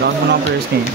Lost mo ng first game.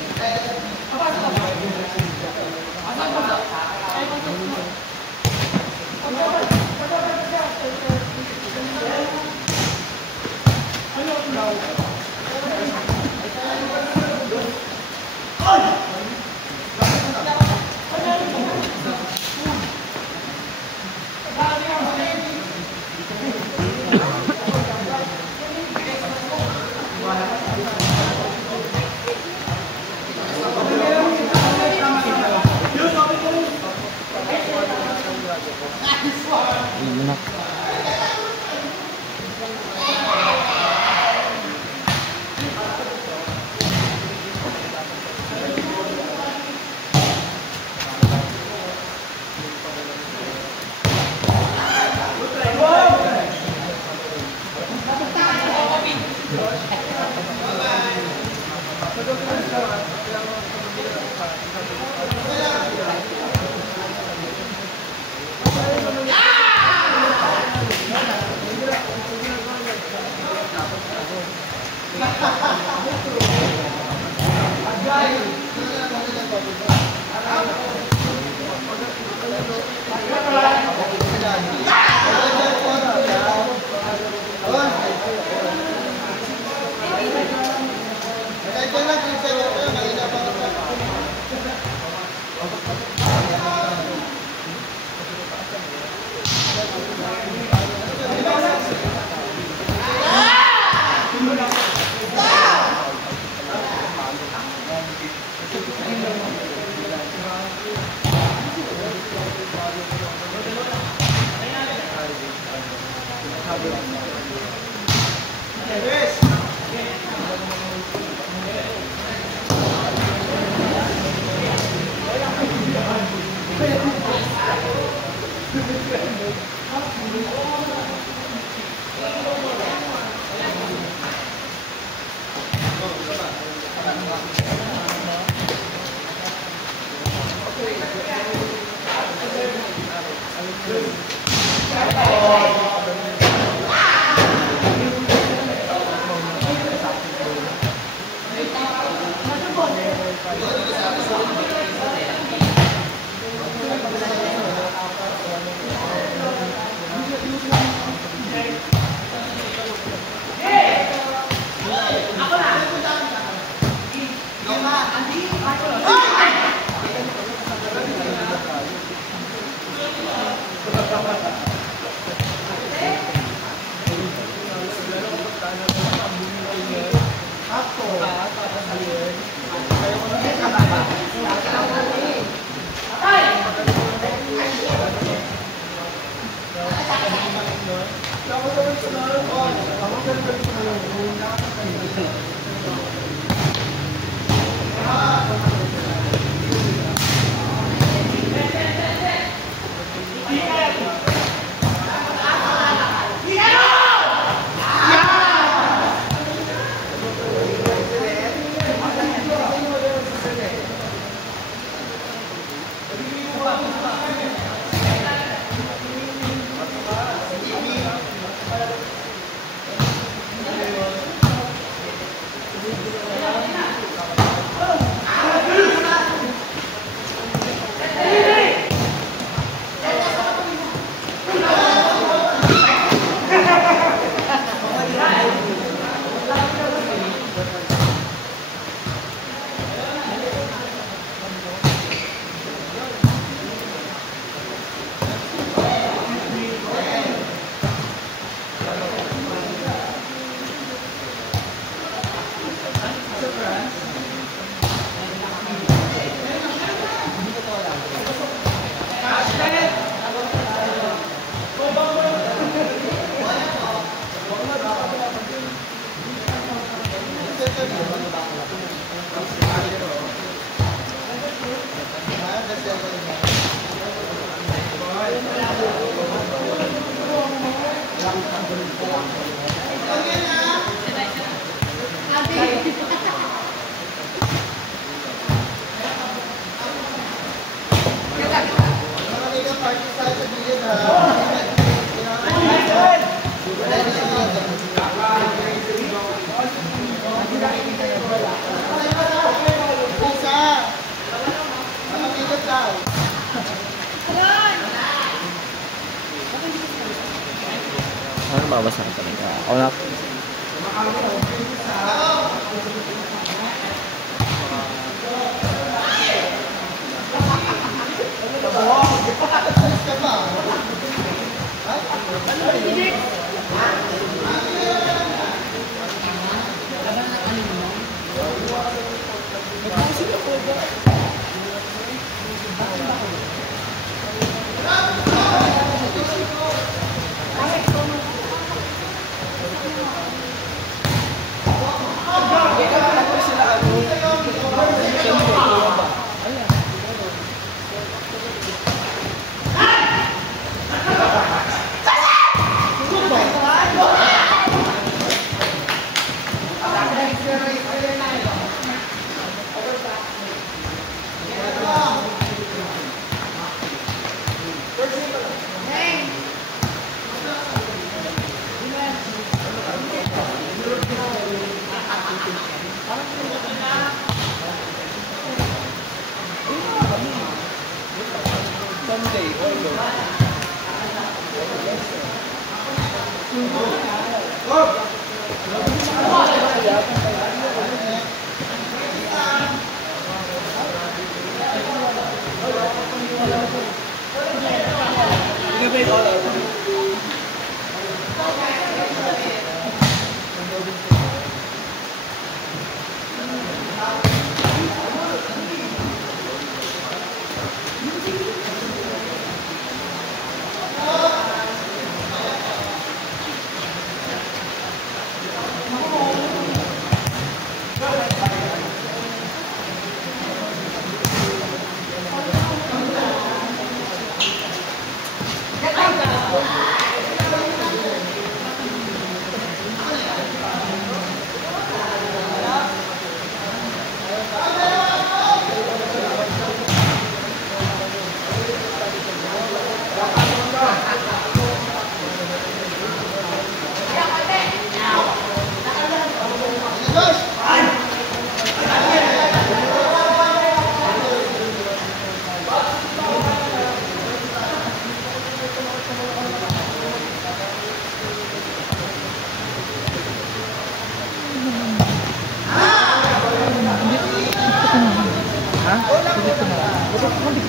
Ano babasa ka talaga? Ako na.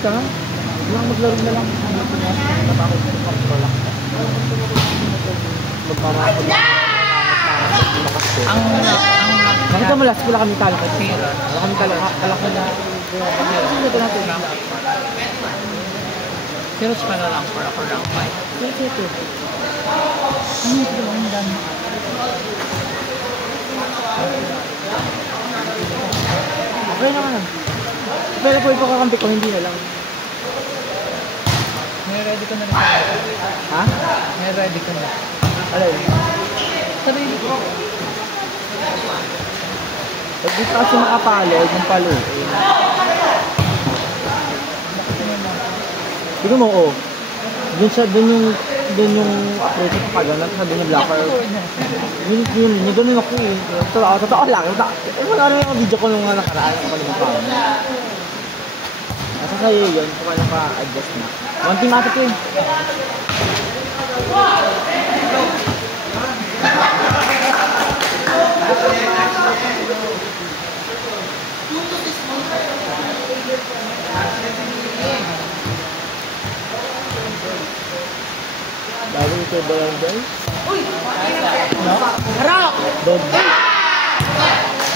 ka. Lang maglaro na lang. Tapos control lang. Magpapakot lang. Nakita mo last wala kami talo kasi. Wala kami talo. Talak na. Sige ito natin. Zeros pa na lang for ako lang 5. Sige ito. Ano ito ang dami? Okay naman. Pero kung ipakakampi ko, hindi na lang. May ready ko na rin. Ha? May ready ko na. Ano yun? Sarili ko. Pag di kasi makapalo, yung palo. Tignan mo, oh. Doon yung approach ko pa gano'n, sabi niya blocker. Yun, ganun ako eh. Totoo lang. Ano yung video ko nung nakaraan, ako naman pa. Nasa sa'yo yun, kung ano pa-adjust na. One team ata ko eh. Bago ito ba lang guys? Uy! No? Harap! Dog.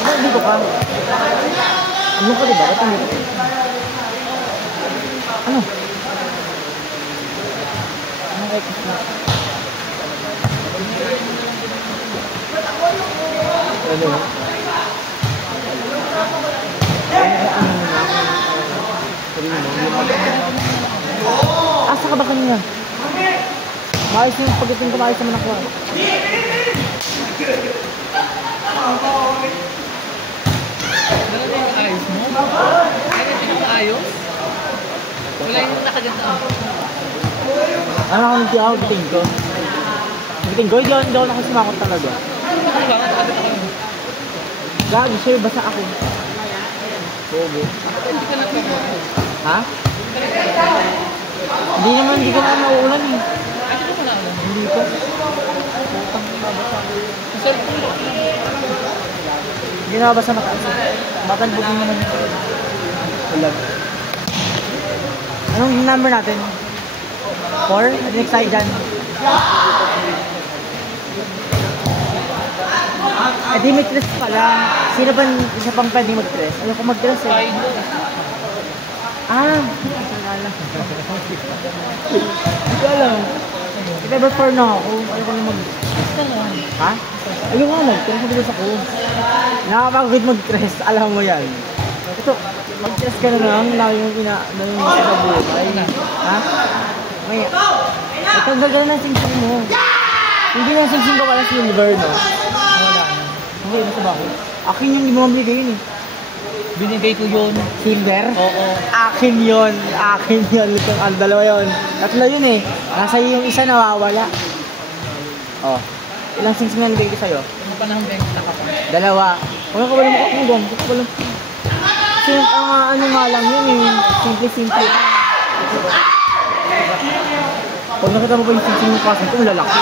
Ano dito ka? Ano ka diba? Ba't dito? Ano? Ano kayo kasi? Ano? Asa ka ba kanina? Maayos yung pagdating ko, maayos naman ako. Ano yung ayos mo? Ano yung ayos? Wala yung nakaganda. Ano ako nagdi ako, biting ko. Biting ko, hindi ako nakasimakot talaga. Gagi, sure, basta ako. Bobo. Ha? Hindi ka na mauulan eh. Hindi ko. Hindi na basta mataas. Matalbogin mo naman. Ulag. Anong number natin? 4? Next side dyan. Eh di may tres pala. Sino ba isa pang pwede mag-tres? Ayoko mag-tres eh. Ah! Hindi ko alam. If ever 4 na ako, ayoko na Ha? Ayoko nga mag-tres. Mabilis ako. Nakapagod mag-tres. Alam mo yan. Ito, mag-tres ka na lang. Lalo yung sa buhay. Ha? May... Ito, gagawin na sing-sing mo. Hindi na sing-sing ka wala silver, no? Hindi, nasa bakit? Akin yung limang bigay yun eh. Binigay ko yun. Silver? Oo. Akin yun. Akin yun. Ang dalawa yun. Tatlo yun eh. Nasa iyo yung isa nawawala. Oh. Ilang sing-sing na nabigay ko sa'yo? Yung panahon ba yung taka pa? Dalawa. Huwag ka walang makakunggan. Huwag ka walang... Kasi ano nga lang yun eh. Simple-simple. Pag nakita mo pa yung sing-sing yung pasan ko, lalaki.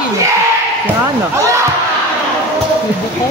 Sino? Si Hana. Hindi ko.